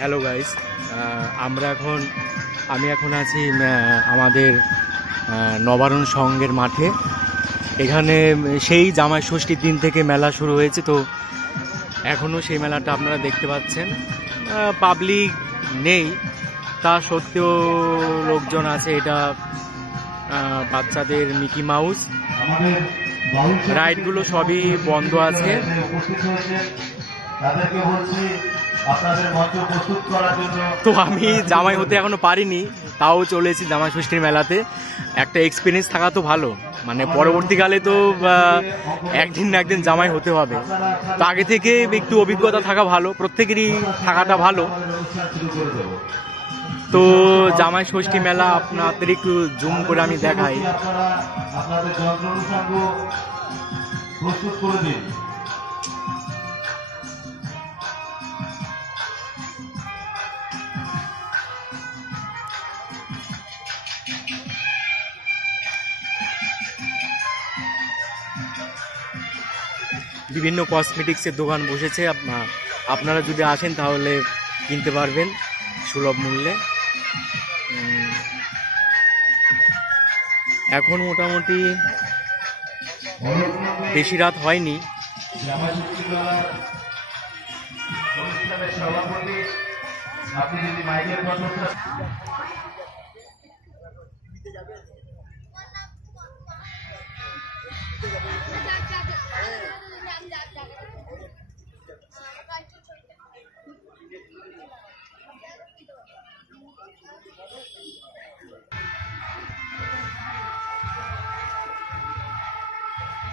Hello guys, আমি এখন আছি আমাদের নবারণ সংঘের মাঠে। এখানে সেই জামাই ষষ্ঠীর দিন থেকে মেলা শুরু হয়েছে, তো এখনও সেই মেলাটা আপনারা দেখতে পাচ্ছেন। পাবলিক নেই, তা সত্ত্বেও লোকজন আছে। এটা বাচ্চাদের মিকি মাউস রাইডগুলো সবই বন্ধ আছে। তো আমি জামাই হতে এখনো পারিনি, তাও চলেছি জামাই ষষ্ঠীর মেলাতে। একটা এক্সপিরিয়েন্স থাকা তো ভালো, মানে পরবর্তীকালে তো একদিন না একদিন জামাই হতে হবে, তো আগে থেকে একটু অভিজ্ঞতা থাকা ভালো, প্রত্যেকেরই থাকাটা ভালো। তো জামাই ষষ্ঠী মেলা আপনাদের একটু জুম করে আমি দেখাই। বিভিন্ন কসমেটিক্সের দোকান বসেছে, আপনারা যদি আসেন তাহলে কিনতে পারবেন সুলভ মূল্যে। এখন মোটামুটি বেশি রাত হয়নি। আপনি যদি মাইকের কথা